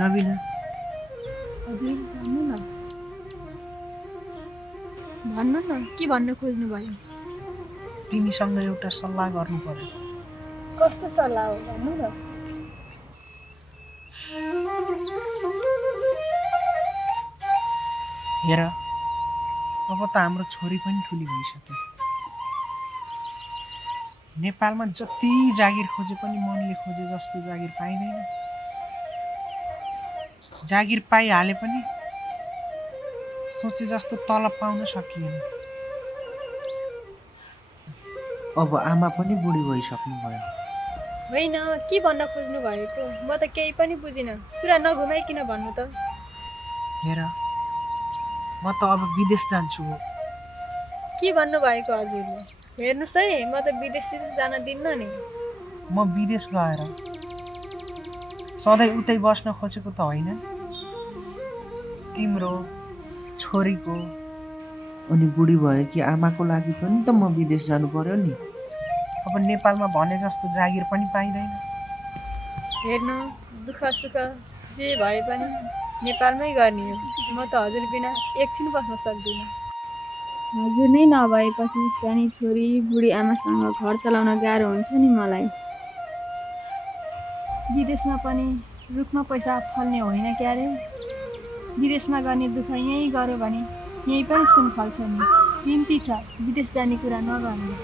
नबिना हजुर भन्नु न भन्नु न के भन्न खोज्नु भयो तिमीसँग एउटा सल्लाह गर्नु पर्यो कस्तो सल्लाह हो भन्नु न हेर अब त हाम्रो छोरी पनि ठुली भइसक्यो नेपालमा जति जागिर खोजे पनि मनले खोजे जस्तो जागिर पाइँदैन जागिर पाइहाले पनि सोचे जस्तो तलब पाउन सकिएन अब आमा पनि बुढी भइसक्नु भयो होइन के भन्न खोज्नु भएको म त केही पनि बुझिनँ कुरा नघुमाइकिन भन्नु त हेर म त अब विदेश जान्छु के भन्नु भएको हजुरले हेर्नुहोस् है म त विदेश जान दिन्न नि म विदेश गएर सधैँ उतै बस्न खोजेको त होइन तिम्रो छोरीको अनि बुढी भयो कि आमाको लागि पनि त म विदेश जानु पर्यो नि अब नेपालमा भने जस्तो जागिर पनि पाइँदैन हेर्नु दुःख सुख जे भए पनि नेपालमै गर्ने हो म त हजुर बिना एकछिन बस्न सक्दिनँ हजुर नै नभएपछि सानी छोरी बुढी आमासँग घर चलाउन गाह्रो हुन्छ नि मलाई विदेशमा पनि रुखमा पैसा फल्ने होइन क्यारे विदेशमा गर्ने दुःख यहीँ गऱ्यो भने यहीँ पनि सुन फल्छ नि किम्ती छ विदेश जाने कुरा नगर्नु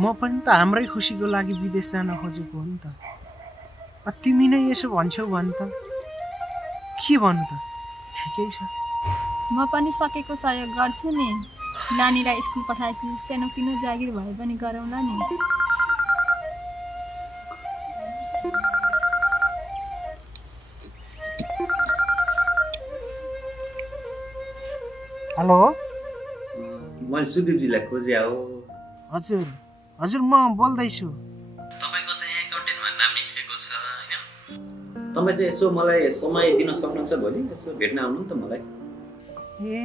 म पनि त हाम्रै खुसीको लागि विदेश जान खोजेको हो नि त तिमी नै यसो भन्छौ भने त के भन्नु त ठिकै छ म पनि सकेको सहयोग गर्छु नि नानीलाई स्कुल पठाएपछि सानो किनो जागिर भए पनि गरौँला नि हेलो मैले सुदीपजीलाई खोजे हो हजुर हजुर म बोल्दैछु तपाईँको चाहिँ एकाउन्टेन्टमा नाम निस्केको छ होइन तपाईँ चाहिँ यसो मलाई समय दिन सक्नुहुन्छ भोलि यसो भेट्न आउनु नि त मलाई ए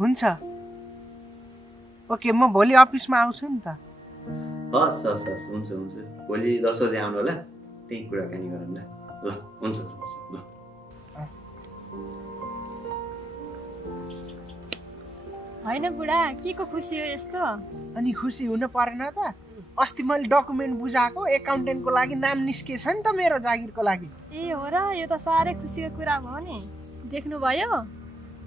हुन्छ ओके म भोलि अफिसमा आउँछु नि त हस् हस् हस् हुन्छ हुन्छ भोलि 10 बजे आउनु होला त्यही कुराकानी गरौँ ल ल हुन्छ ल होइन बुढा के को खुसी हो यस्तो अनि खुसी हुन परेन त अस्ति मैले डकुमेन्ट बुझाएको एकाउन्टेन्टको लागि नाम निस्केछ नि त मेरो जागिरको लागि ए हो र यो त साह्रै खुसीको कुरा भयो नि देख्नुभयो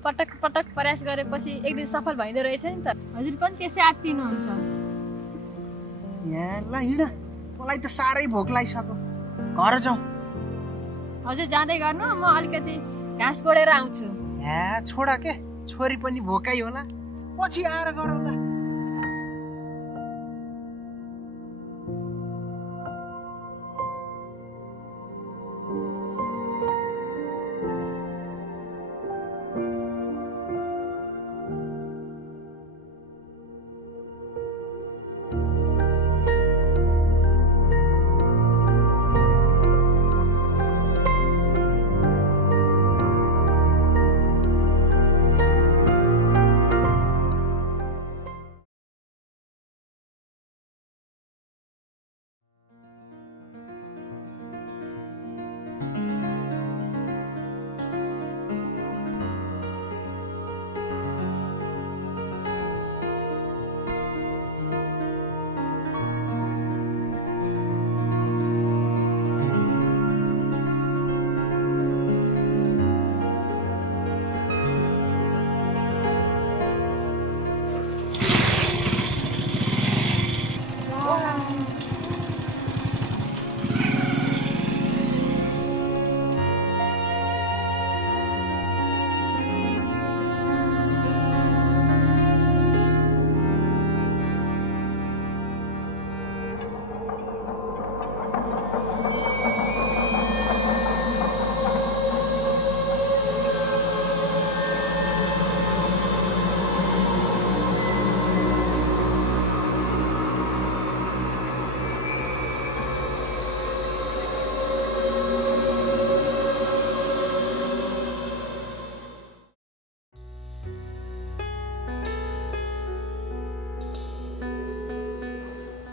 पटक पटक प्रयास गरेपछि एक दिन सफल भइदो रहेछ नि त हजुर पनि त्यसै आत्तिनुहुन्छ यहाँ ल हिँड मलाई त साह्रै भोक लागिसक्यो घर जाउँ हजुर जाँदै गर्नु म अलिकति घाँस गोडेर आउँछु ए छोड के छोरी पनि भोकै होला पछि आएर गरौँला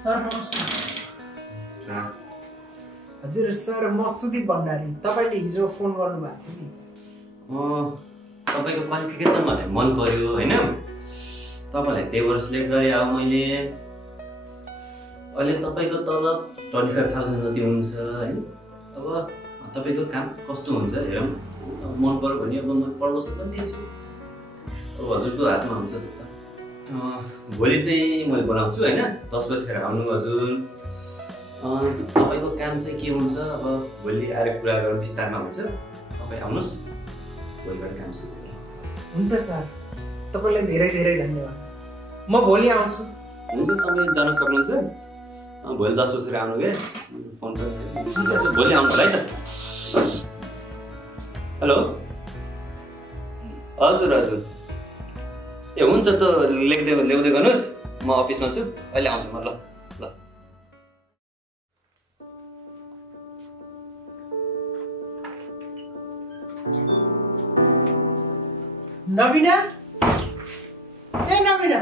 सर नमस्कार हजुर सर, म सुदीप भण्डारी। तपाईँले हिजो फोन गर्नुभएको थियो नि। तपाईँको क्वालिफिकेसन मलाई मन पर्यो होइन। तपाईँलाई त्यही भएर सिलेक्ट गरेँ। अब मैले अहिले तपाईँको तलब 25,000 जति हुन्छ होइन। अब तपाईँको काम कस्तो हुन्छ हेरौँ, मन पर्यो भने अब म प्रमोसन पनि दिन्छु। अब हजुरको हातमा हुन्छ त। भोलि चाहिँ मैले बोलाउँछु होइन, 10 बजीतिर आउनु हजुर। तपाईँको काम चाहिँ के हुन्छ अब भोलि आएर कुरा गरौँ, विस्तारमा हुन्छ। तपाईँ आउनुहोस्, भोलिबाट काम सुरु गरौँ। हुन्छ सर, तपाईँलाई धेरै धेरै धन्यवाद। म भोलि आउँछु। हुन्छ, तपाईँ जान सक्नुहुन्छ। भोलि 10 बजीतिर आउनु के फोन गरेर भोलि आउनु होला है त। हेलो हजुर हजुर, ए हुन्छ त, ल्याउँदै गर्नुहोस्। म अफिसमा छु, अहिले आउँछु म। ल ल नवीना, ए नवीना,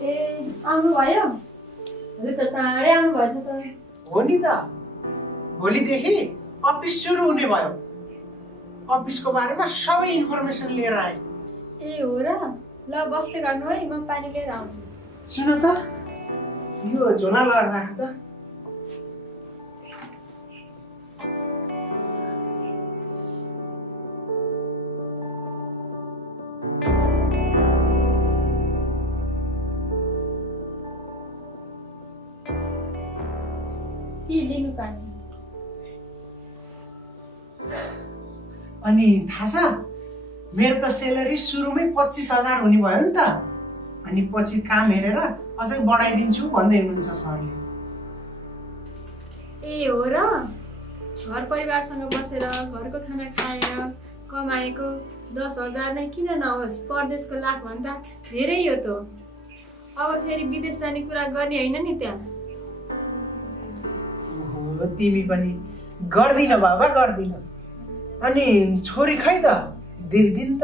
ए आउनुभयो? हजुर त चाँडै आउनुभएछ त। हो नि त, भोलिदेखि अफिस सुरु हुने भयो। अफिसको बारेमा सबै इन्फर्मेसन लिएर आएँ। ए हो र? ल बस्दै गर्नु है, म पानी लिएर आउँछु। सुन त, यो झोला लगाएर राख त। लिनु पानी। अनि थाहा छ, मेरो त सेलरी सुरुमै 25,000 हुने भयो नि त। अनि पछि काम हेरेर अझै बढाइदिन्छु भन्दै हुनुहुन्छ सरले। ए हो र? घर परिवारसँग बसेर घरको खाना खाएर कमाएको 10,000 नै किन नहोस्, परदेशको लाखभन्दा धेरै हो त। अब फेरि विदेश जाने कुरा गर्ने होइन नि त्यहाँ। ओहो, तिमी पनि गर्दिन बाबा, गर्दिन। अनि छोरी खै त, देख्दिन त।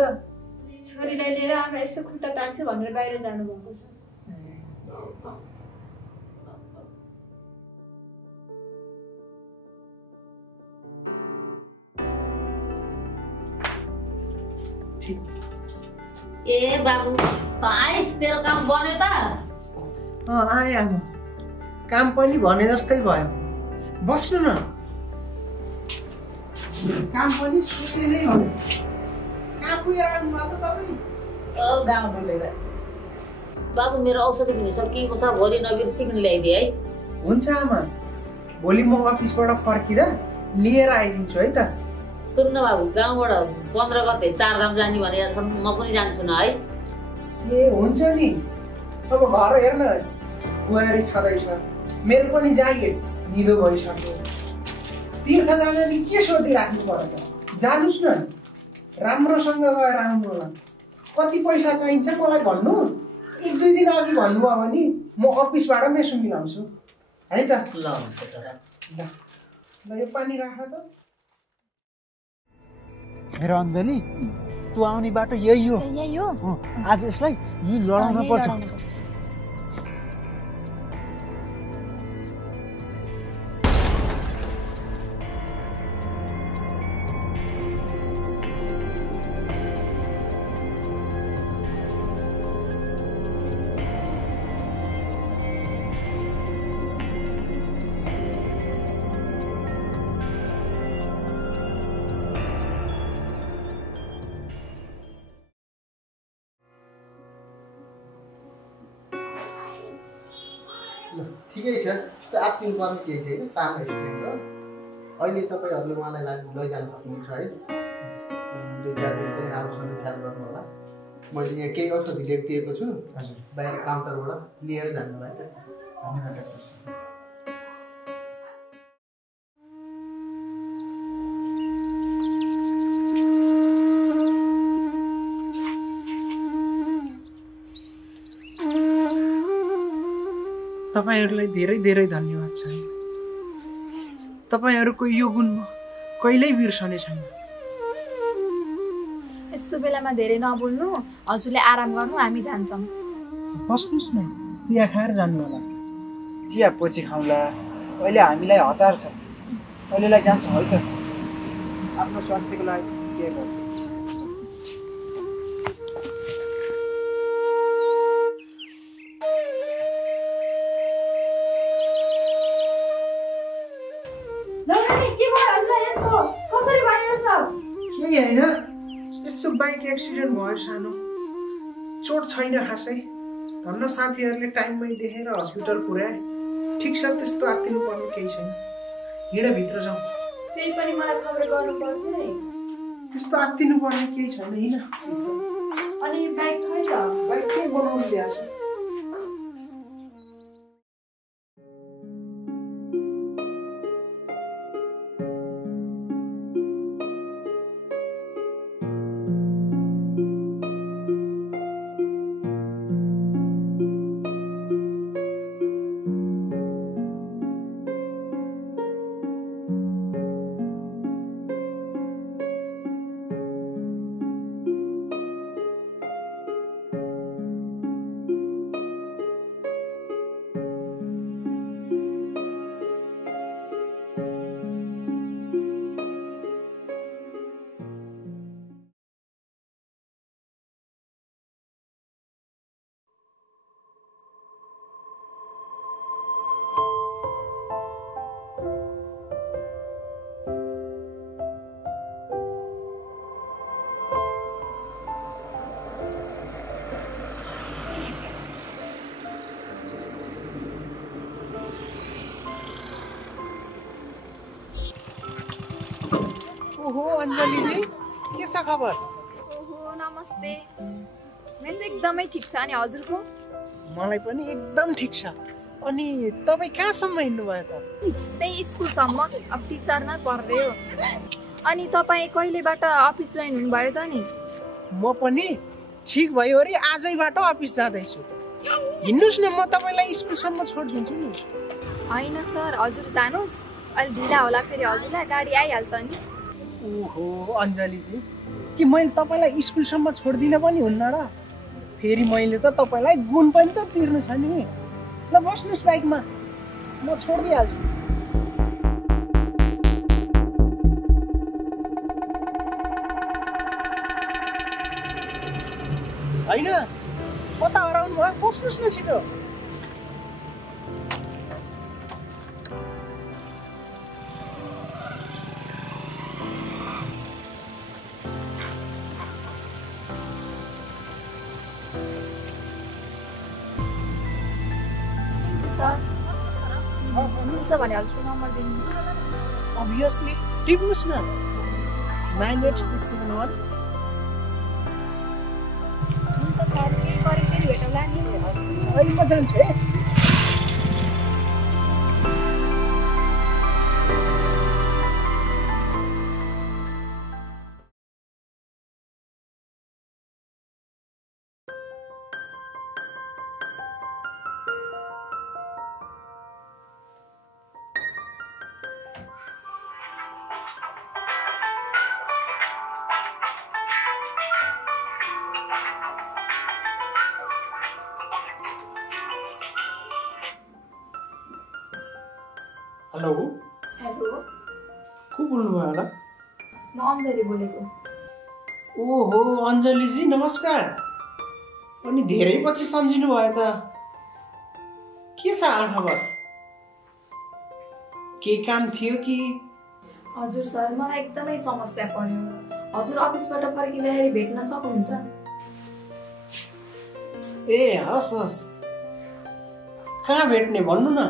छोरीलाई लिएर आमा यसो खुट्टा तान्छु भनेर बाहिर जानुभएको छ। ए बाबु, आइस, तेरो काम बन्यो त? आएँ आमा, काम पनि भने जस्तै भयो। बस्नु न, काम पनि सोचे नै हो। कहाँ पुगेर आउनुभयो त तपाईँ? गाउँ डुलेर। बाबु, मेरो औषधि पनि सकिएको छ, भोलि नबिर्सिकन ल्याइदिए है। हुन्छ आमा, भोलि म अफिसबाट फर्किँदा लिएर आइदिन्छु है त। सुन्न बाबु, गाउँबाट 15 गते 4 धाम जाने भनेर छन्, म पनि जान्छु न है। ए हुन्छ नि, अब घर हेर्न बुहारी छँदैछ, मेरो पनि जागिर निधो भइसक्यो। तीर्थ जान नि के सोधिराख्नु पर्यो त, जानुस् न, राम्रोसँग गएर आउनु होला। कति पैसा चाहिन्छ मलाई भन्नु, 1-2 दिन अघि भन्नुभयो भने म अफिसबाट मेसो मिलाउँछु है त। ल ल यो पानी राख त। हेर अञ्जली, तँ आउने बाटो यही हो। आज यसलाई यही लडाउन पर्छ। ठिकै छ, त्यस्तो आत्तिनु पर्ने केही छैन, सानो एक्सिडेन्ट हो। अहिले तपाईँहरूले उहाँलाई लैजानु सक्नुहुन्छ है। 2-4 दिन चाहिँ राम्रोसँग ख्याल गर्नु होला। मैले यहाँ केही औषधि दिएको छु, बाहिर काउन्टरबाट लिएर जानु होला है। धन्यवाद डाक्टर। तपाईहरुलाई धेरै धेरै धन्यवाद छ। तपाईहरुको यो गुण म कहिल्यै बिर्सने छैन। यस्तो बेलामा धेरै नबोल्नु, हजुरले आराम गर्नु, हामी जान्छौँ। बस्नुस् न, चिया खाएर जानु होला। चिया पछि खाउँला, अहिले हामीलाई हतार छ। अहिलेलाई जान्छौँ है त, आफ्नो स्वास्थ्यको लागि के गर्छ। केही होइन, यसो बाइक एक्सिडेन्ट भयो सानो, चोट छैन खासै। धन्न साथीहरूले टाइममै देखेर हस्पिटल पुर्याए। ठिक छ, त्यस्तो आत्तिनु पर्ने केही छैन। हिँडभित्र जाउँ। फेरि पनि मलाई खबर गर्नु पर्छ है। त्यस्तो आत्तिनु पर्ने केही छैन, हिँड। अनि बाइक खै त? बाइक के बनाउनु दिएको छ? ओहो अञ्जलीजी, के छ खबर? ओहो नमस्ते। मेरो त एकदमै ठिक छ। अनि हजुरको? मलाई पनि एकदम ठिक छ। अनि तपाईँ कहाँसम्म हिँड्नुभयो त? त्यही स्कुलसम्म, अब टिचर नै पढ्दै हो। अनि तपाईँ कहिलेबाट अफिस जोइन हुनुभयो त नि? म पनि ठिक भयो अरे आजैबाट अफिस जाँदैछु। हिँड्नुहोस् न, म तपाईँलाई स्कुलसम्म छोडिदिन्छु नि। होइन सर, हजुर जानुहोस्। अहिले ढिला होला, फेरि हजुरलाई गाडी आइहाल्छ नि। ओहो अञ्जलीजी, कि मैले तपाईँलाई स्कुलसम्म छोडिदिन पनि हुन्न र? फेरि मैले त तपाईँलाई गुण पनि त तिर्नु छ नि। ल बस्नुहोस् बाइकमा, म छोडिदिइहाल्छु। होइन, कता हराउनु भयो? बस्नुहोस् न छिटो। मिल्छ भने हजुरको नम्बर दिनु। अभियसली टिप्नुहोस् न, 98671। हुन्छ सर, केही परे फेरि भेटौँला नि। अहिले म जान्छु है। हेलो। हेलो, को बोल्नुभयो होला? म अञ्जली बोलेको। ओहो अञ्जलीजी, नमस्कार। अनि धेरै पछि सम्झिनु भयो त। के छ हालखबर? केही काम थियो कि? हजुर सर, मलाई एकदमै समस्या पर्यो। हजुर अफिसबाट फर्किँदाखेरि भेट्न सक्नुहुन्छ? ए हस् हस्, कहाँ भेट्ने भन्नु न।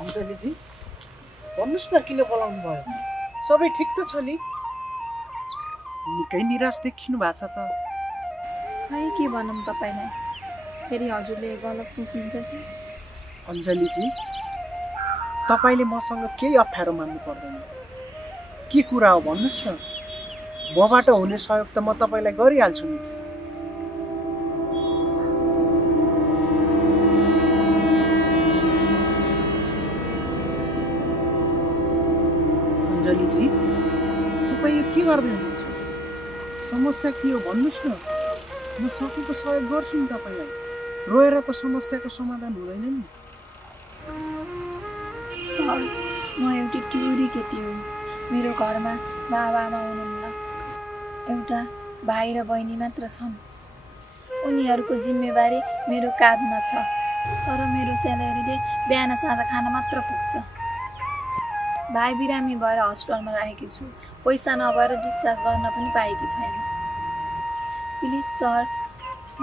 अञ्जलीजी भन्नुहोस् न किन बोलाउनु भयो सबै ठिक त छ नि निकै निराश देखिनु भएको छ त खै के भनौँ तपाईँलाई फेरि हजुरले गलत सोच्नुहुन्छ कि अञ्जलीजी तपाईँले मसँग केही अप्ठ्यारो मान्नु पर्दैन के कुरा हो भन्नुहोस् न मबाट हुने सहयोग त म तपाईँलाई गरिहाल्छु नि अञ्जलीजी तपाईँ यो के गर्दै हुनुहुन्छ समस्या के हो भन्नुहोस् न म सकेको सहयोग गर्छु नि तपाईँलाई रोएर त समस्याको समाधान हुँदैन नि सर म एउटी टुरी केटी हुँ मेरो घरमा बाबाआमा हुनुहुन्न एउटा भाइ र बहिनी मात्र छन् उनीहरूको जिम्मेवारी मेरो काँधमा छ तर मेरो स्यालेरीले बिहान साँझ खान मात्र पुग्छ भाइ बिरामी भएर हस्पिटलमा राखेकी छु पैसा नभएर डिस्चार्ज गर्न पनि पाएकी छैन प्लिज सर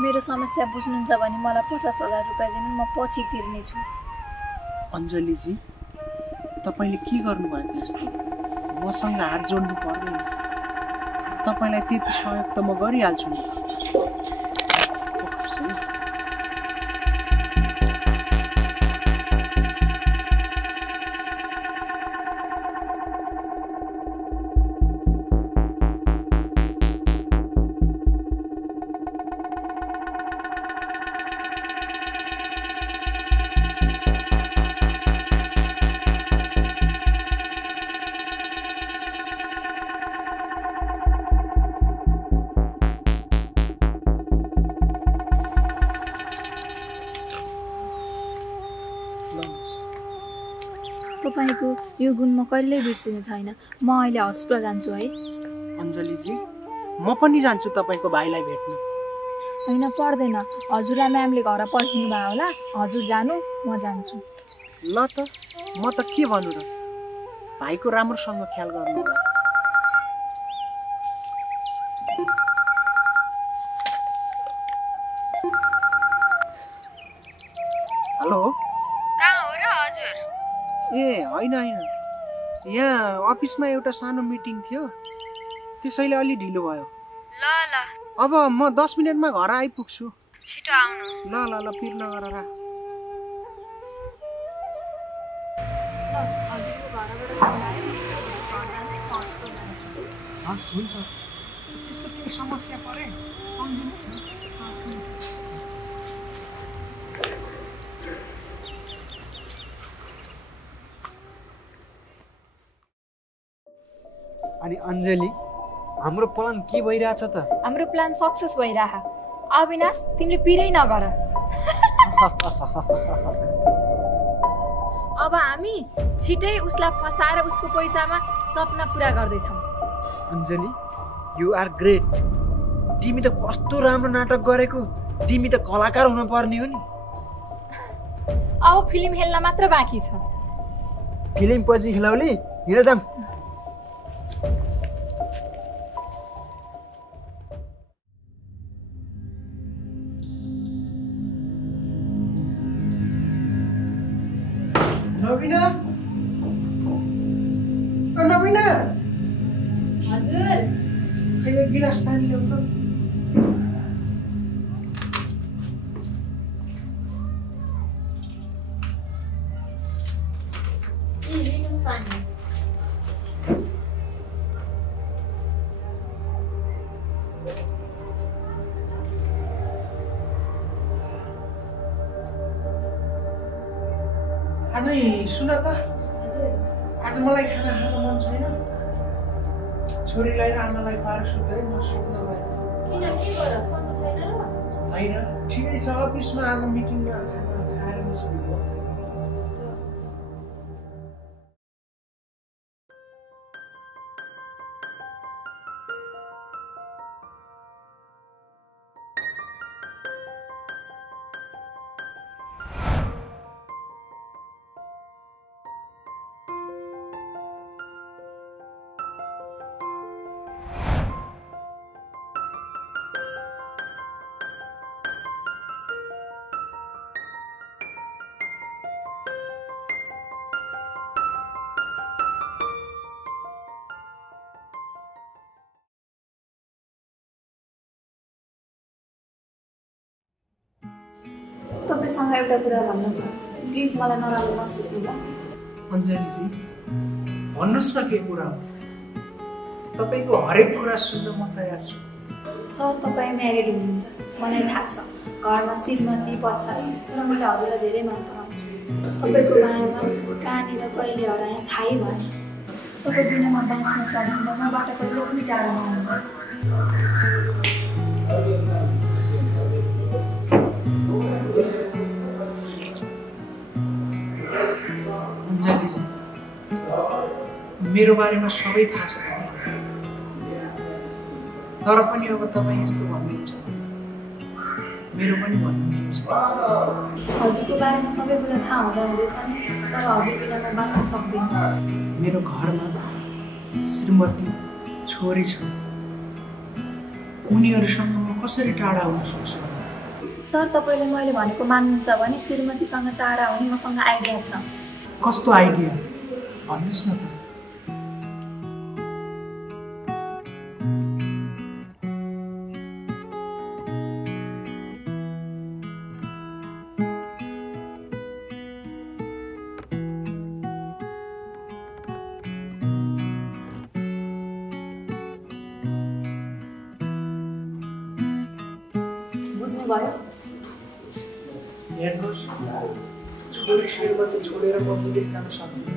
मेरो समस्या बुझ्नुहुन्छ भने मलाई 50,000 रुपियाँ दिनु म पछि तिर्नेछु अञ्जलीजी तपाईँले के गर्नुभएको यस्तो मसँग हात जोड्नु पर्दैन तपाईँलाई त्यति सहयोग त म गरिहाल्छु नि तपाईँको यो गुण म कहिल्यै बिर्सिने छैन म अहिले हस्पिटल जान्छु है अञ्जलीजी म पनि जान्छु तपाईँको भाइलाई भेट्नु होइन पर्दैन हजुरलाई म्यामले घर पर्खिनु भयो होला हजुर जानु म जान्छु ल त म त के भन्नु र भाइको राम्रोसँग ख्याल गर्नु होला हेलो कहाँ हो र हजुर ए होइन होइन यहाँ अफिसमा एउटा सानो मिटिङ थियो त्यसैले अलि ढिलो भयो ल ल अब म 10 मिनेटमा घर आइपुग्छु छिटो आउनु ल ल ल पिर नगर राख हस् हुन्छ त्यस्तो केही समस्या परे सम्झिनुहोस् न हस् हुन्छ अनि अञ्जली हाम्रो प्लान के भइरहेछ त हाम्रो प्लान सक्सेस भइरह अविनाश तिमीले पिरै नगर अब हामी छिटै उसलाई फसाएर उसको पैसामा सपना पुरा गर्दैछौँ अञ्जली यु आर ग्रेट तिमी त कस्तो राम्रो नाटक गरेको तिमी त कलाकार हुन पर्ने हो नि अब फिल्म हेर्न मात्र बाँकी छ फिल्म पछि खेलाउली हिँड जाम नवीना नवीना हजुर खै एक गिलास पानी ल्याऊ त आजै सुन त आज मलाई खाना खान मन छैन छोरीलाई र आमालाई पार सुत्दै म सुत्न गएँ होइन ठिकै छ अफिसमा आज मिटिङमा खाना खाएर निस्किनु तपाईसँग एउटा कुरा भन्न छ, प्लिज मलाई नराम्रो महसुस हुँदा। अञ्जलीजी भन्नुहोस् न के कुरा हो? तपाईँको हरेक कुरा सुन्न म तयार छु। सर तपाईँ म्यारिड हुनुहुन्छ, मलाई थाहा छ। घरमा श्रीमती बच्चा छ, तर मैले हजुरलाई धेरै मन पराउँछु। तपाईँको मायामा कहाँनिर कहिले हराएँ थाहै भएन। तपाईँ बिना म बाँच्न सक्दिनँ, मबाट कहिले पनि टाढा नहुनु। अञ्जलीजी मेरो बारेमा सबै थाहा छ तर पनि अब तपाईँ यस्तो भन्नुहुन्छ मेरो पनि भन्नुहुन्छ। हजुरको बारेमा सबै कुरा थाहा हुँदा हुँदै पनि तर हजुर बिना म बाँच्न सक्दिनँ। मेरो घरमा श्रीमती छोरी छ, उनीहरूसँग म कसरी टाढा हुन सक्छु? सर तपाईँले मैले भनेको मान्नुहुन्छ भने श्रीमतीसँग टाढा हुने मसँग आइडिया छ। कस्तो आइडिया भन्नुहोस् न त। बुझ्नुभयो? हेर्नुहोस् छोरी श्रीमती छोडेर म विदेश जान सक्दिनँ।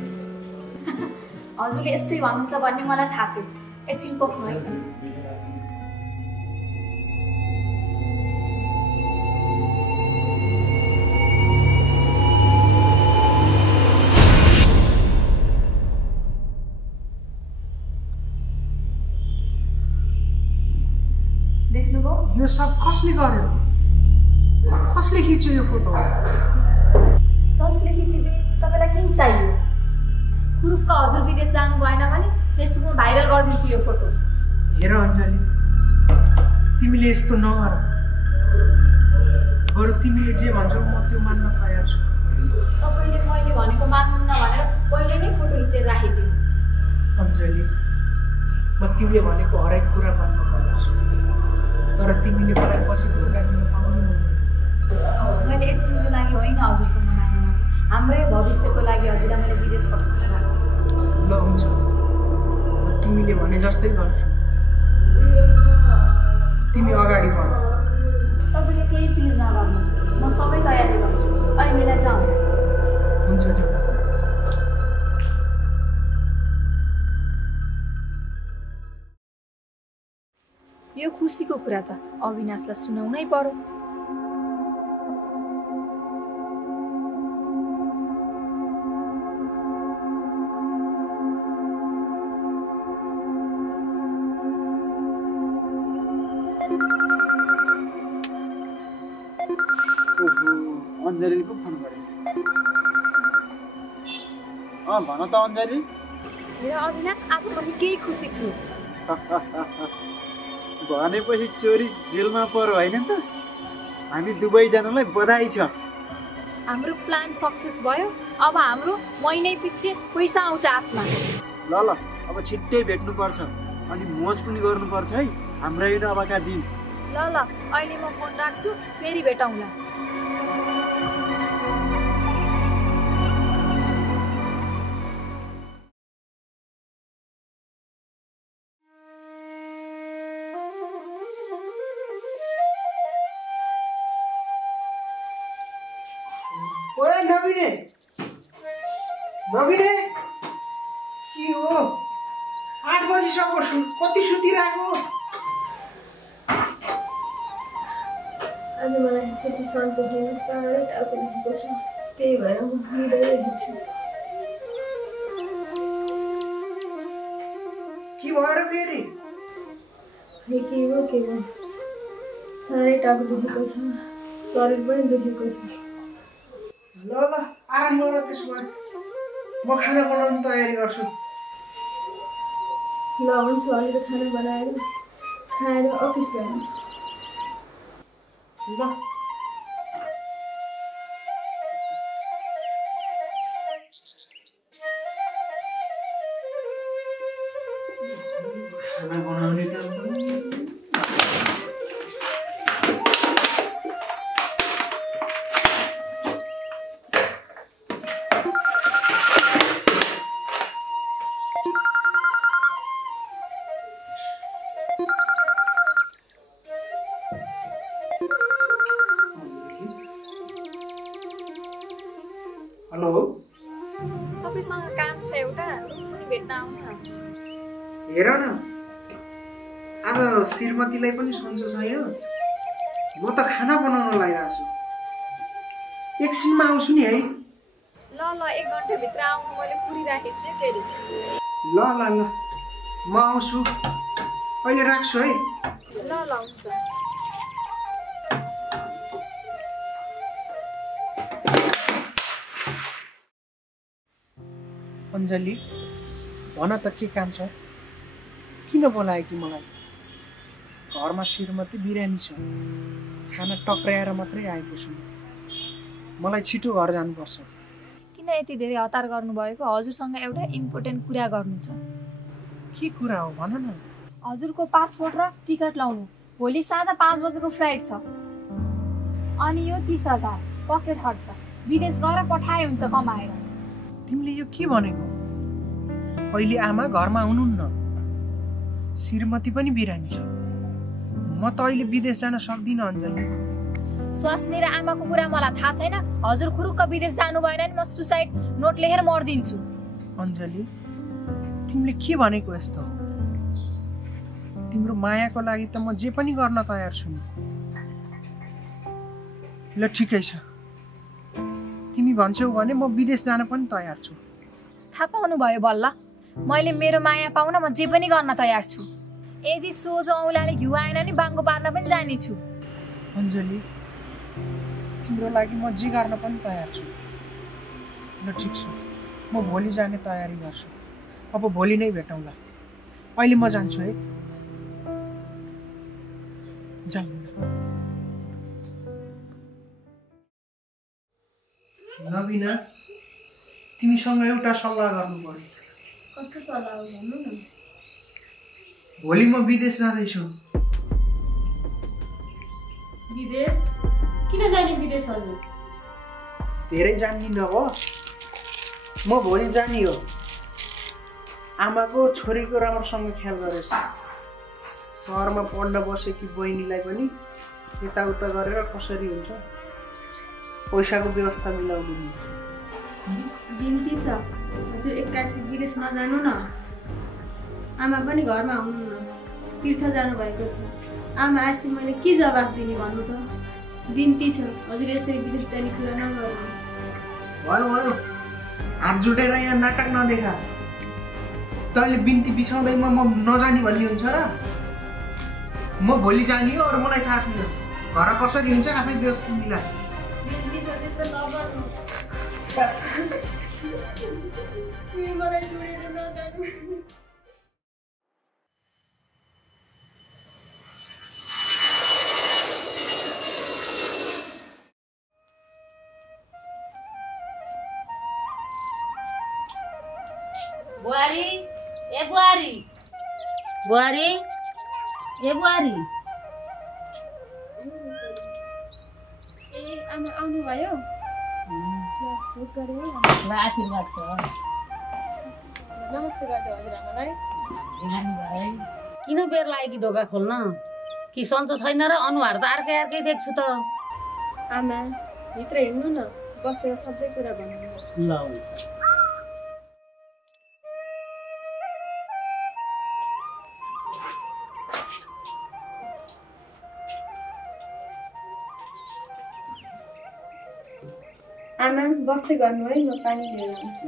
हजुरले यस्तै भन्नुहुन्छ भन्ने मलाई थाहा थियो। एकछिन पोख्नु है त। देख्नुभयो? यो सब कसले गर्यो? कसले खिच्यो यो फोटो? जसले खिचिबे तपाईँलाई किन चाहियो? कुरुक्क हजुर विदेश जानु भएन भने फेसबुकमा भाइरल गरिदिन्छु यो फोटो। हेर अञ्जली, तिमीले यस्तो नगर। बरु तिमीले जे भन्छौ म त्यो मान्न तयार छु। तपाईँले मैले भनेको मान्नुहुन्न भनेर पहिले नै फोटो खिचेर राखिदिनु। अञ्जली म तिमीले भनेको हरेक कुरा मान्न तयार छु तर तिमीले मलाई पछि धोका दिन पाउँदैनौ। मैले एकछिनको लागि होइन हजुरसँग माया लाग्यो, हाम्रै भविष्यको लागि हजुरलाई मैले विदेश पठाउन लाग्यो। ल हुन्छ, म तिमीले भने जस्तै गर्छु। तिमी अगाडि बढ। तपाईँले केही पिर नगर्नु, म सबै तयारी गर्छु। अहिलेलाई जाउँ। हुन्छ जाउँ। यो खुसीको कुरा त अविनाशलाई सुनाउनै पर्यो। अञ्जलीको फोन गरेँ। भन त अञ्जली। हेर अविनाश, आज पनि केही खुसी छु। भनेपछि चोरी जेलमा पर्यो होइन त? हामी दुवैजनालाई बधाई छ। हाम्रो प्लान सक्सेस भयो। अब हाम्रो महिनै पछि पैसा आउँछ हातमा। ल ल अब छिट्टै भेट्नुपर्छ अनि मोज पनि गर्नुपर्छ है हाम्रा यो अबका दिन। ल ल अहिले म फोन राख्छु, फेरि भेटौँला। ओए नबिने नबिने के हो? 8 बजीसम्म कति सुतिरहेको? आज मलाई त्यति सन्चै साह्रै टाउको दुखेको छ, त्यही भएर म हिँडिरहेको छु। के भयो र फेरि? के हो साह्रै टाउको दुखेको छ, शरीर पनि दुखेको छ। ल ल आराम गर त्यसो भए म खाना बनाउनु तयारी गर्छु। ल हुन्छ, अहिले त खाना बनाएर खाएर अफिस जानु। ल खाना बनाउने काम पनि हेलो तपाईँसँग काम छ एउटा, पनि भेट्न आउनु न। हेर न, आज श्रीमतीलाई पनि सन्चो छैन। म त खाना बनाउन लागिरहेको छु। एकछिनमा आउँछु नि है। ल 1 घन्टाभित्र आउनु, मैले कुरिराखेको छु फेरि। ल ल ल म आउँछु, अहिले राख्छु है। ल हुन्छ। अञ्जली, भन त के काम छ? किन बोलायो कि मलाई? घरमा श्रीमती बिरामी छ, खाना टक्राएर मात्रै आएको छु। मलाई छिटो घर जानुपर्छ। किन यति धेरै हतार गर्नुभएको? हजुरसँग एउटा इम्पोर्टेन्ट कुरा गर्नु छ। के कुरा हो भन न। हजुरको पासपोर्ट र टिकट लाउनु। भोलि साँझ 5 बजेको फ्लाइट छ। अनि यो 30,000 पकेट खर्च विदेश गएर पठाए हुन्छ कमाएर। तिमीले यो के भनेको? अहिले आमा घरमा हुनुहुन्न, श्रीमती पनि बिरामी छ। म त अहिले विदेश जान सक्दिनँ अञ्जली। स्वास्नी र आमाको कुरा मलाई थाहा छैन। हजुर खुरुक्क विदेश जानु भएन नि म सुसाइड नोट लेखेर मर्दिन्छु। अञ्जली, तिमीले के भनेको यस्तो? तिम्रो मायाको लागि त म जे पनि गर्न तयार छु। ल ठिकै छ, तिमी भन्छौ भने म विदेश जान पनि तयार छु। थाहा पाउनु भयो बल्ल। मैले मेरो माया पाउन म जे पनि गर्न तयार छु। यदि सोझो औँलाले घिउ आएन नि बाङ्गो पार्न पनि जाने छु। अञ्जली, तिम्रो लागि म जे गर्न पनि तयार छु। ल ठिक छ, म भोलि जाने तयारी गर्छु। अब भोलि नै भेटौँला। अहिले म जान्छु है। जाऊ। नबिना, तिमीसँग एउटा सल्लाह गर्नु पर्यो। कस्तो सल्लाह हो भन्नु न। भोलि म विदेश जाँदैछु। विदेश? किन जाने विदेश हजुर? धेरै जान्ने नभो, म भोलि जाने हो। आमाको छोरीको राम्रोसँग ख्याल गरेछ। सहरमा पढ्न बसेकी बहिनीलाई पनि यताउता गरेर कसरी हुन्छ पैसाको व्यवस्था मिलाउनु। बिन्ती छ हजुर, 81 विदेश नजानु न। आमा पनि घरमा हुनुहुन्न, तीर्थ जानुभएको छ। आमा आएपछि मैले के जवाफ दिने भन्नु त? बिन्ती छ हजुर, यसरी विदेश जाने कुरा नगर्नु। भयो भयो, हात जोडेर यहाँ नाटक नदेखा। तैँले बिन्ती बिसाउँदैमा म नजाने भन्ने हुन्छ र? म भोलि जाने हो, अरू मलाई थाहा छैन। घर कसरी हुन्छ आफै व्यवस्था मिला। बिन्ती छ त्यस्तो नगर्नु। मलाई जोडेर नजानु। बुहारी, ए बुहारी, बुहारी, ए बुहारी। ए आमा आउनुभयो? ल आशीर्वाद छ। नमस्ते गर्दै हजुर आमालाई। भाइ किन बेर लाग्यो कि ढोका खोल्न? कि सन्चो छैन र अनुहार त अर्कै अर्कै देख्छु त। आमा भित्र हिँड्नु न, बसेर सबै कुरा भन्नु। ल हुन्छ। आमा बस्दै गर्नु है, म पानी लिएर आउँछु।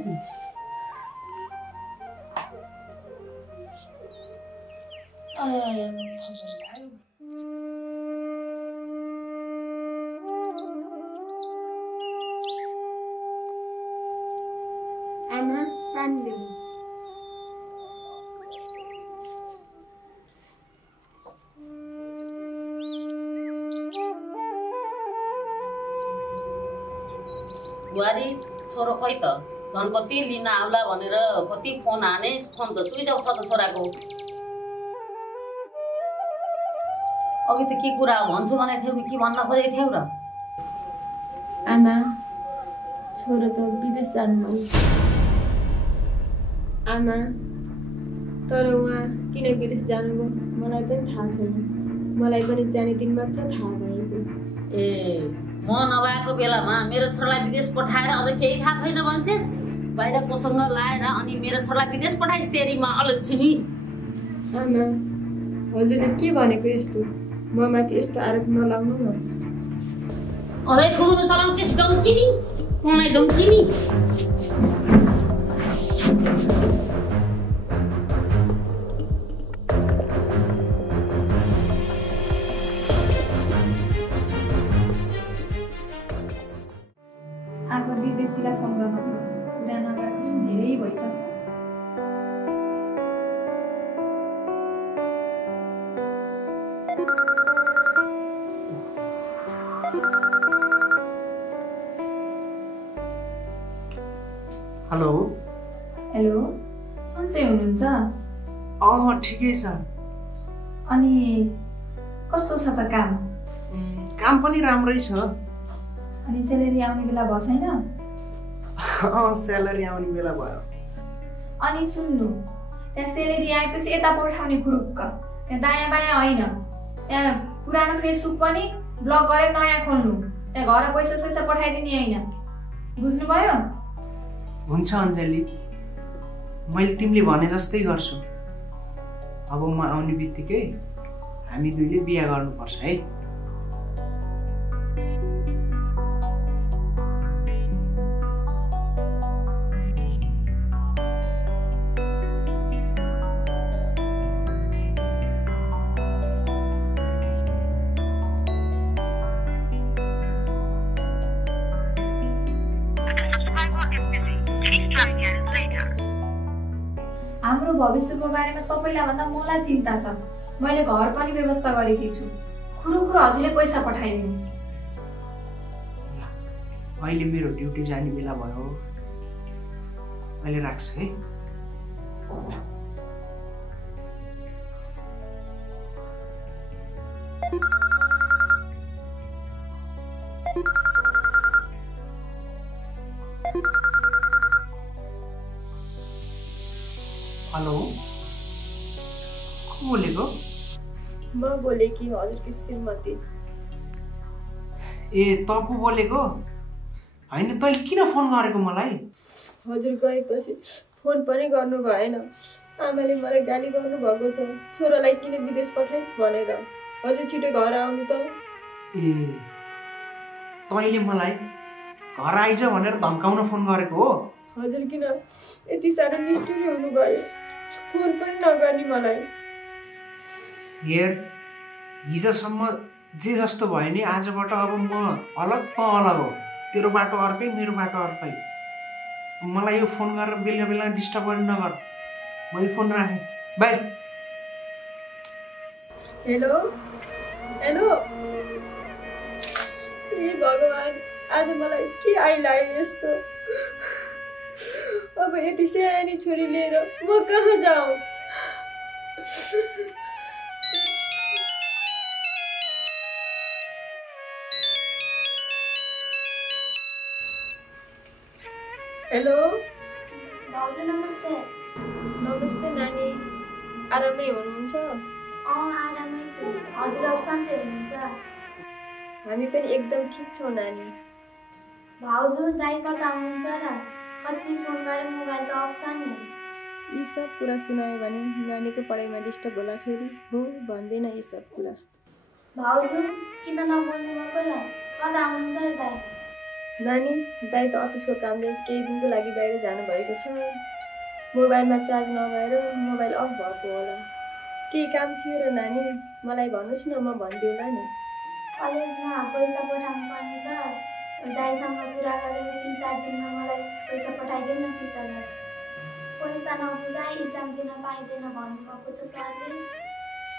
आमा पानी लिएर। बुहारी छोरो खै त, झन् कति लिन आउला भनेर कति फोन हाने, फोन त स्विच अफ छ त छोराको। अघि त के कुरा भन्छु भनेको थियौ, के भन्न खोजेको थियौ र? आमा छोरो त विदेश जानुभयो। आमा तर उहाँ किन विदेश जानुभयो मलाई पनि थाहा छैन। मलाई पनि जाने दिन मात्र थाहा भएको। ए म नभएको बेलामा मेरो छोरालाई विदेश पठाएर अझ केही थाहा छैन भन्छेस् बाहिर कोसँग लाएर अनि मेरो छोरालाई विदेश पठाइस् तेरीमा अलक्षिणी आमा हजुरले के भनेको यस्तो म माथि यस्तो आरोप नलाउनु न अरे ठुलो चलाउँछस् डङ्किनी मलाई डङ्किनी आज विदेशीलाई फोन गर्न कुरा नगरेको पनि धेरै भइसक्यो हेलो हेलो सन्चै हुनुहुन्छ ठिकै छ अनि कस्तो छ त काम काम पनि राम्रै छ अनि सेलेरी आउने बेला भयो छैन स्यालेरी आउने बेला भयो अनि सुन्नु त्यहाँ सेलेरी आएपछि यता पठाउने ग्रुपक त्यहाँ दायाँ बायाँ होइन त्यहाँ पुरानो फेसबुक पनि ब्लक गरेर नयाँ खोल्नु त्यहाँ घर पैसा सैसा पठाइदिने होइन बुझ्नुभयो हुन्छ अञ्जली मैले तिमीले भने जस्तै गर्छु अब म आउने बित्तिकै हामी दुईले बिहा गर्नुपर्छ है हाम्रो भविष्यको बारेमा तपाईलाई भन्दा मलाई चिन्ता छ मैले घर पनि व्यवस्था गरेकी छु खुरुखुरु हजुरले पैसा पठाइदिनु अहिले मेरो ड्युटी जाने बेला भयो अहिले राख्छु है हेलो को बोलेको म बोलेकी हजुरकी श्रीमती ए तपु बोलेको हैन तैले किन फोन गरेको मलाई हजुर गएपछि फोन पनि गर्नु भएन आमाले मलाई गाली गर्नु भएको छ छोरालाई किन विदेश पठाइस् भनेर हजुर छिटो घर आउनु त ए तैले मलाई घर आइज भनेर धम्काउन फोन गरेको हो हजुर किन यति साह्रो निष्ठुरी हुनुभयो फोन पनि नगर्ने मलाई हेर हिजोसम्म जे जस्तो भयो नि आजबाट अब म अलग त अलग हो तेरो बाटो अर्कै मेरो बाटो अर्कै मलाई यो फोन गरेर बेला बेला डिस्टर्ब गर्नु नगर मैले फोन राखेँ बाई हेलो हेलो ए भगवान् आज मलाई के आइलाग्यो यस्तो अब यति सानो छोरी लिएर म कहाँ जाऊँ हेलो भाउजू नमस्ते नमस्ते नानी आरामै हुनुहुन्छ आरामै छु हजुरहरू सन्चै हुनुहुन्छ हामी पनि एकदम ठिक छौँ नानी भाउजू दाइ कता हुनुहुन्छ र कति फोन गरेँ मोबाइल त अफ छ नि यी सब कुरा सुनायो भने नानीको पढाइमा डिस्टर्ब होला फेरि हो भन्दैन यी सब कुरा भाउजू किन नबोल्नु भएको र कता हुनुहुन्छ र दाइ नानी दाइ त अफिसको कामले केही दिनको लागि बाहिर जानुभएको छ मोबाइलमा चार्ज नभएर मोबाइल अफ भएको होला केही काम थियो र नानी मलाई भन्नुहोस् न म भनिदिउँला नि कलेजमा पैसा पठाउनु पर्ने छ दाइसँग कुरा गरेर 3-4 दिनमा मलाई पैसा पठाइदिउँ न 30,000 पैसा नबुझाइ इक्जाम दिन पाइँदैन भन्नुभएको छ सरले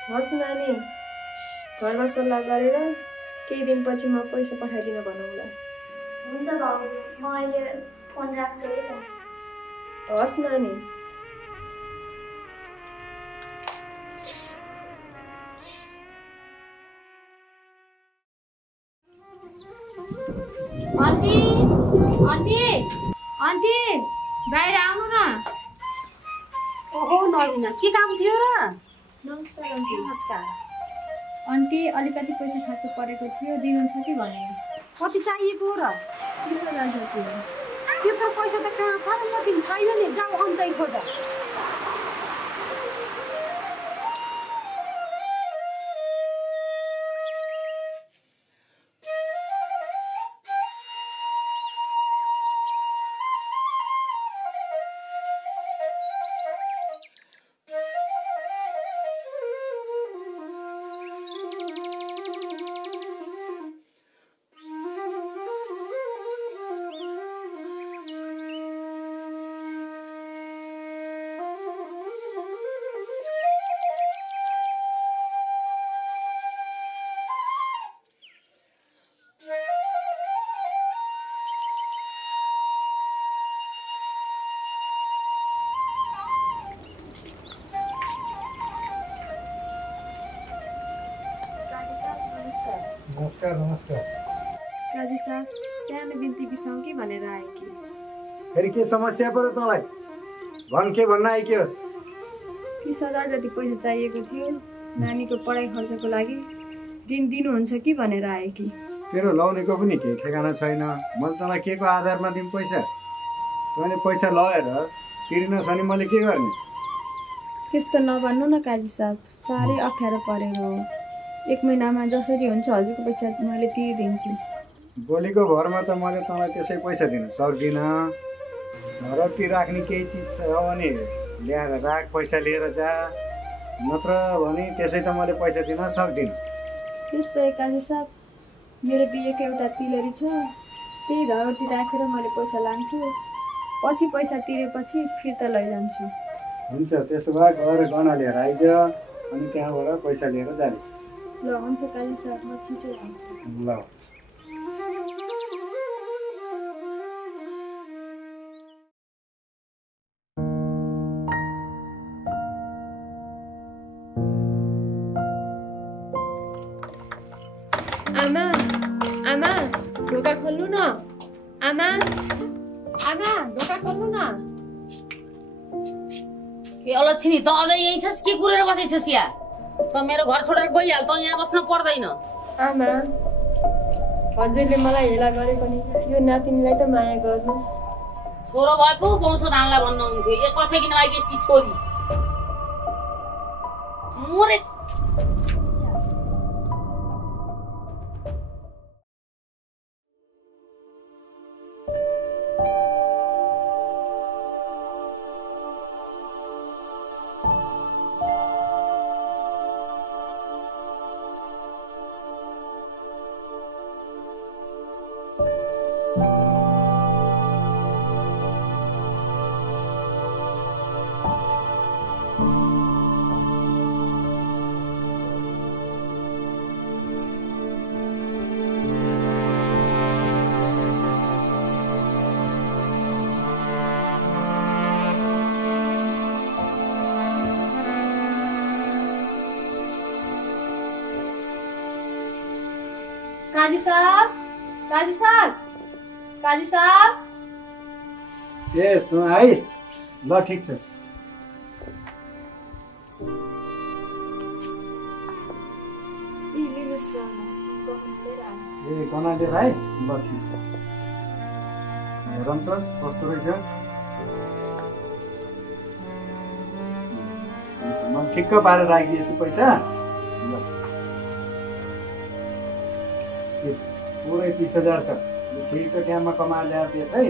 हस् नानी घरमा सल्लाह गरेर केही दिनपछि म पैसा पठाइदिन भनौँला हुन्छ भाउजू म अहिले फोन राख्छु है त हस् नानी आन्टी आन्टी आन्टी बाहिर आउनु न ओहो नबिना के काम थियो र नमस्कार आन्टी नमस्कार आन्टी अलिकति पैसा खानु परेको थियो दिनुहुन्छ कि भनेर कति चाहिएको र 30,000 जति हो। त्यत्रो पैसा त कहाँ छ र मतिर छैन नि जाऊ अन्तै खोज नमस्कार काजी साहब सानो बिन्ती बिसाउँ कि भनेर आएँ कि फेरि के समस्या पर्यो तँलाई भन के भन्न आइकियोस् 30,000 जति पैसा चाहिएको थियो नानीको पढाइ खर्चको लागि ऋण दिनुहुन्छ कि भनेर आएँ कि तेरो लाउनेको पनि केही ठेगाना छैन मैले तँलाई के को आधारमा दिउँ पैसा तैँले पैसा लगाएर तिर्न छ नि मैले के गर्ने त्यस्तो नभन्नु न काजी साहब साह्रै अप्ठ्यारो परेर हो 1 महिनामा जसरी हुन्छ हजुरको पैसा मैले तिरिदिन्छु बोलीको भरमा त मैले तँलाई त्यसै पैसा दिन सक्दिनँ धरती राख्ने केही चिज छ भने ल्याएर राख पैसा लिएर जा नत्र भने त्यसै त मैले पैसा दिन सक्दिनँ त्यस्तो काजी साहब मेरो बिहेको एउटा तिलरी छ त्यही धरती राखेर मैले पैसा लान्छु पछि पैसा तिरेपछि फिर्ता लैजान्छु हुन्छ त्यसो भए गएर गहना लिएर आइज अनि त्यहाँबाट पैसा लिएर जानिस् ल हुन्छ काजी साहब म छिटो आउँछु ल आमा आमा ढोका खोल्नु न आमा आमा ढोका खोल्नु न ए अलक्षिणी त अझै यही छस् के कुरेर बसेछस् या त मेरो घर छोडेर गइहाल त यहाँ बस्न पर्दैन आमा हजुरले मलाई हेला गरे पनि यो नातिनीलाई त माया गर्नुहोस् छोरो भए पो वंश धानलाई भन्नुहुन्थ्यो ए कसै किन आइकी यसकी छोरी मोरे काजी साहब काजी साहब काजी साहब ए तँ आइस् ल ठिक छ ए गहना लिएर आइस् ल ठिक छ हेरौँ त कस्तो रहेछ म ठिक्क पारेर राखिदिएछु पैसा ल पुरै 30,000 छ छिटो टाइममा कमाएर ल्याएर दिएछ है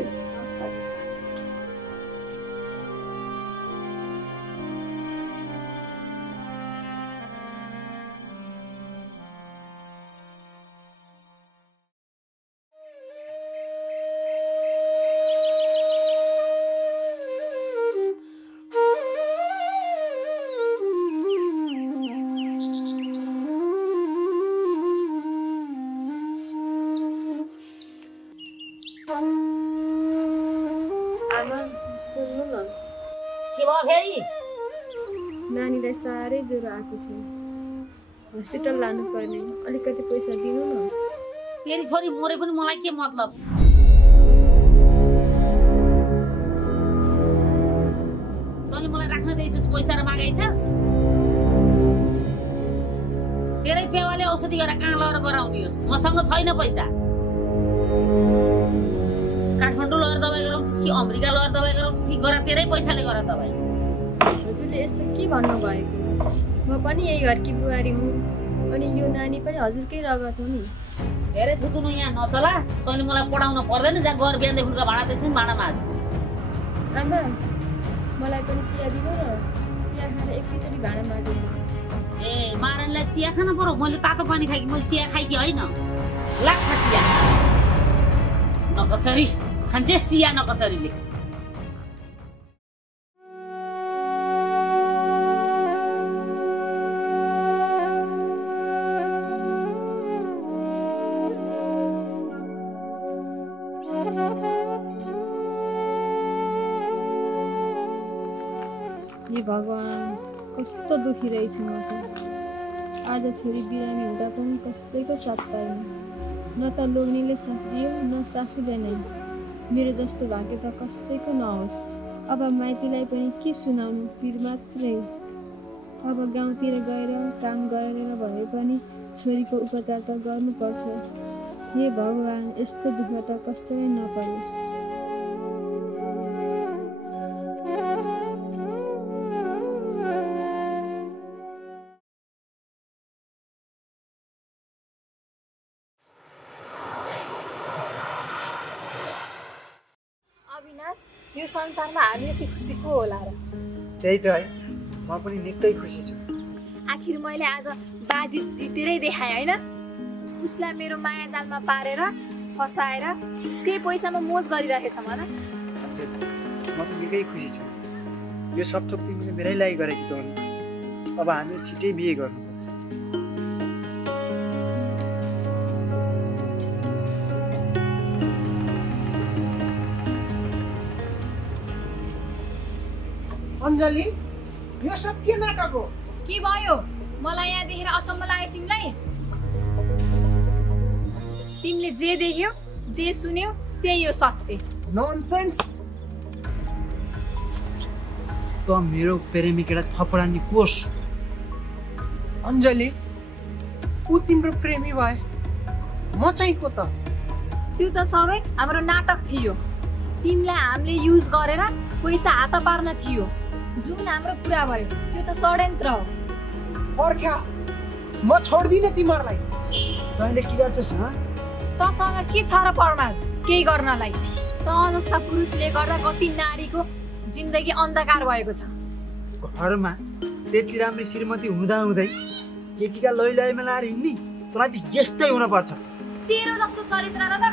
नानीलाई साह्रै ज्वरो आएको छ हस्पिटल लानुपर्ने अलिकति पैसा दिनु न तेरी छोरी मोरे पनि मलाई के मतलब तैँले मलाई राख्न दिएछस् पैसा र मागेछस् तेरै पेवाले औषधि गरेर कहाँ लगेर गराउने होस् मसँग छैन पैसा अमेरिका लगेर दबाई गर तेरै पैसाले गर दबाई। हजुरले यस्तो के भन्नु भएको? म पनि यही घरकी बुहारी हुँ अनि यो नानी पनि हजुरकै रगत हो नि। धेरै थुतुनु यहाँ नचला, तैँले मलाई पढाउन पर्दैन, जा गएर बिहानदेखिको भाँडा त्यसै भाँडा माझ। आमा मलाई पनि चिया दिनु र चिया खाएर एकैचोटि भाँडा माझ्नु। ए मारनलाई चिया खान पर्यो? मैले तातो पानी खाएँ कि मैले चिया खाएँ कि होइन? लाखा चिया नकचरी खान्छेस् चिया नकचरीले। हे भगवान् कस्तो दुखी रहेछु म त। आज छोरी बिरामी हुँदा पनि कसैको साथ पाएन, न त लोग्नेले साथ दियो न सासूले नै। मेरो जस्तो भाग्य त कसैको नहोस्। अब माइतीलाई पनि के सुनाउनु, पीर मात्रै। अब गाउँतिर गएर काम गरेर भए पनि छोरीको उपचार त गर्नुपर्छ। हे भगवान् यस्तो दुःख त कसैले नपरोस्। यो संसारमा हामी यति खुसी को होला र? त्यही त है, म पनि निकै खुसी छु। आखिर मैले आज बाजी जितेरै देखाएँ होइन? उसलाई मेरो माया जालमा पारेर फसाएर उसकै पैसामा मोज गरिरहेछ म। हजुर म पनि निकै खुसी छु। यो सब थोक तिमीले मेरै लागि गरेकी त हो नि। अब हामी छिटै बिहे गर्नुपर्छ। अञ्जली यो सब के नाटक हो? के भयो? मलाई यहाँ देखेर अचम्म लाग्यो तिमीलाई? तिमीले जे देख्यौ जे सुन्यौ त्यही हो सत्य। ननसेन्स। त मेरो प्रेमिकालाई थपडा नि कोस। अञ्जली ऊ तिम्रो प्रेमी भए म चाहिँ को त? त्यो त सबै हाम्रो नाटक थियो। तिमीलाई हामीले युज गरेर पैसा हात पार्न थियो। जुन हाम्रो पुरा भयो त्यो त षड्यन्त्र हो। पर्ख्या म छोड्दिनँ तिमीहरूलाई। तैँले के गर्छस् ह? तँसँग के छ र प्रमाण केही गर्नलाई? तँ जस्ता पुरुषले गर्दा कति नारीको जिन्दगी अन्धकार भएको छ। घरमा त्यति राम्री श्रीमती हुँदा हुँदै केटीका लैलैमा लाएर हिँड्ने तँलाई त यस्तै हुनुपर्छ। तेरो जस्तो चरित्र र त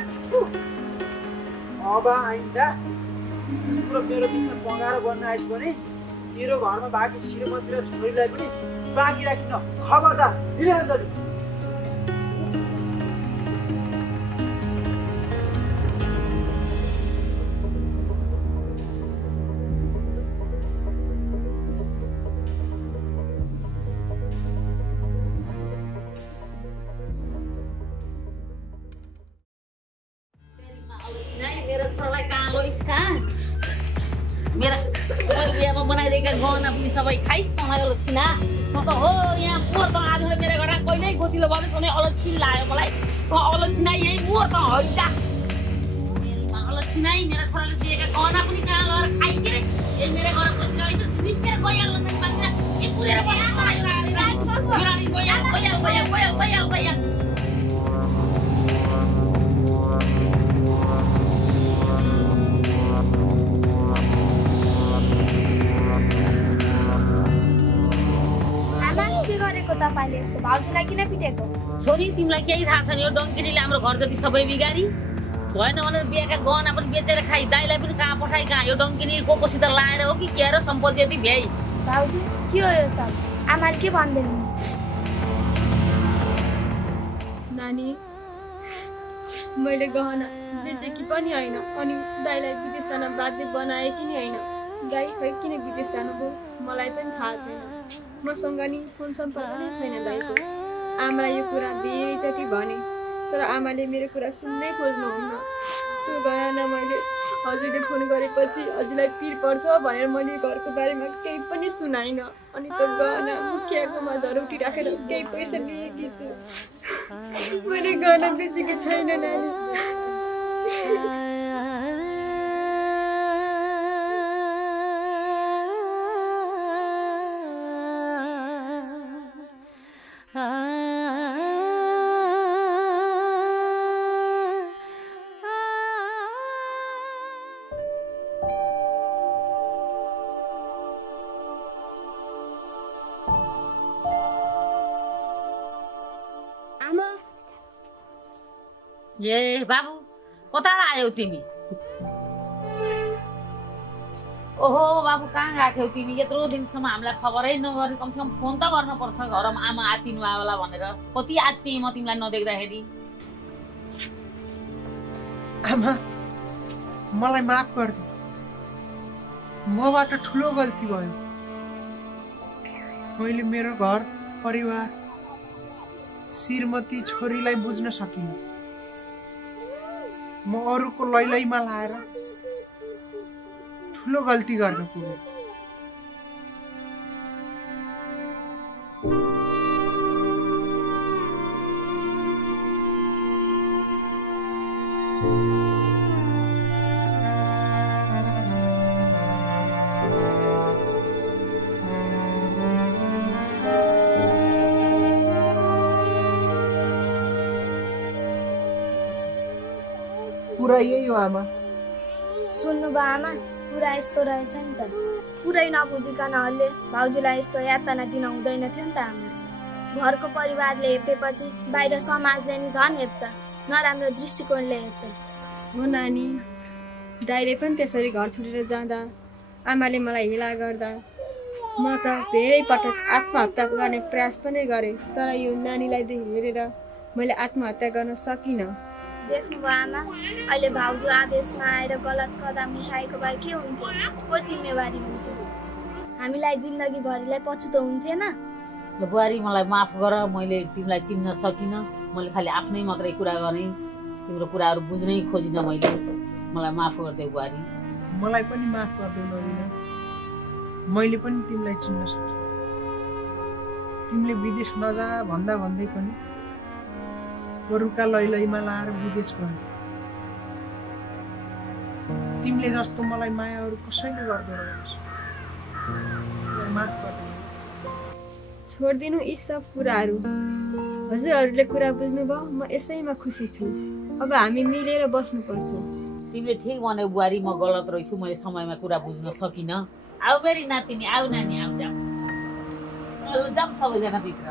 अब आइन्दा तिम्रो मेरो बिचमा पगाएर बन्न आइस् भने तेरो घरमा बाँकी श्रीमती र छोरीलाई पनि बाँकी राखिन। खबरदार हिँड अञ्जली। मेरा बनाइदिएका गहना पनि सबै खाइस् त मलाई अलक्षिना। म त हो यहाँ मोर त आज मेरो घर कहिल्यै गोतिलो भन्नुहोस् भने अलक्षिन लाग्यो मलाई। अलक्षिना यही मोर त हैजा मेरीमा अलक्षिना मेरो छोराले दिएका गहना पनि कहाँ लगेर खाइदिए। यही मेरो घर बसिरहेछ निस्केर गइहाल्नु मेरो मान्छे के पुरेर बस्नु बिराली गइहाल। तपाईले यस्तो भाउजूलाई किन पिटेको? छोरी तिमीलाई केही थाहा छैन। यो डङ्किनीले हाम्रो घर जति सबै बिगारी भएन भनेर बिहाका गहना पनि बेचेर खाइ। दाइलाई पनि कहाँ पठाइ कहाँ? यो डङ्किनी कोसित लाएर हो कि के र सम्पत्ति यति भ्याइ? भाउजू के हो यो सब? आमाले के भन्दैन? नानी मैले गहना बेचेकी पनि होइन अनि दाइलाई विदेश जान बाध्य बनाए कि नि होइन। दाइ खै किन विदेश जानुभयो मलाई पनि थाहा छैन। मसँग नि फोन सम्पर्क नै छैन दाइको। आमालाई यो कुरा धेरैचोटि भने तर आमाले मेरो कुरा सुन्नै खोज्नुहुन्न। त्यो गहना मैले हजुरले फोन गरेपछि हजुरलाई पिर पर्छ भनेर मैले घरको बारेमा केही पनि सुनाइनँ। अनि त्यो गहना मुखियाकोमा धरौटी राखेर केही पैसा लिएकी छु। मैले गहना बेचेकी छैन नानी। ए बाबु कता आयौ तिमी? ओहो बाबु कहाँ गएको थियौ तिमी? यत्रो दिनसम्म हामीलाई खबरै नगर्ने, कमसेकम फोन त गर्न पर्छ घरमा आमा आत्तिनु आयोला भनेर। कति आत्तिएँ म तिमीलाई नदेख्दाखेरि। आमा मलाई माफ गरिदिनु, मबाट ठुलो गल्ती भयो। मैले मेरो घर परिवार श्रीमती छोरीलाई बुझ्न सकिनँ। म अरूको लैलैमा लाएर ठुलो गल्ती गर्न पुगेँ। कुरा यही हो आमा। सुन्नुभयो आमा, कुरा यस्तो रहेछ नि त। पुरै नबुझिकन अहिले भाउजूलाई यस्तो यातना दिन हुँदैन थियो नि त आमा। घरको परिवारले हेपेपछि बाहिर समाजले नि झन् हेप्छ, नराम्रो दृष्टिकोणले हेर्छ। हो नानी, दाइले पनि त्यसरी घर छोडेर जाँदा आमाले मलाई हेला गर्दा म त धेरै पटक आत्महत्या गर्ने प्रयास पनि गरेँ, तर यो नानीलाई हेरेर मैले आत्महत्या गर्न सकिनँ। देख्नुभयो आमा, अहिले भाउजू आवेशमा आएर गलत कदम उठाएको भए के हुन्थ्यो? को जिम्मेवारी हुन्थ्यो? हामीलाई जिन्दगीभरिलाई पछुतो हुन्थेन? ल बुहारी मलाई माफ गर, मैले तिमीलाई चिन्न सकिनँ। मैले खालि आफ्नै मात्रै कुरा गरेँ, तिम्रो कुराहरू बुझ्नै खोजिनँ मैले। मलाई माफ गरिदेऊ बुहारी। मलाई पनि माफ गरिदेऊ नरिना, मैले पनि तिमीलाई चिन्न सकेँ। तिमीले विदेश नजा भन्दा भन्दै पनि अरूका लैलैमा लाएर विदेश गयो। तिमीले जस्तो मलाई माया अरू कसैले गर्दैन रहेछ। माफ गरिदिनु। छोडिदिनु यी सब कुराहरू। हजुरहरूले कुरा बुझ्नुभयो, म यसैमा खुसी छु। अब हामी मिलेर बस्नुपर्छ। तिमीले ठिक भन्यौ बुहारी, म गलत रहेछु, मैले समयमा कुरा बुझ्न सकिनँ। आऊ मेरी नातिनी, आऊ नानी, आऊ जाऊ। जाऊँ सबैजना भित्र।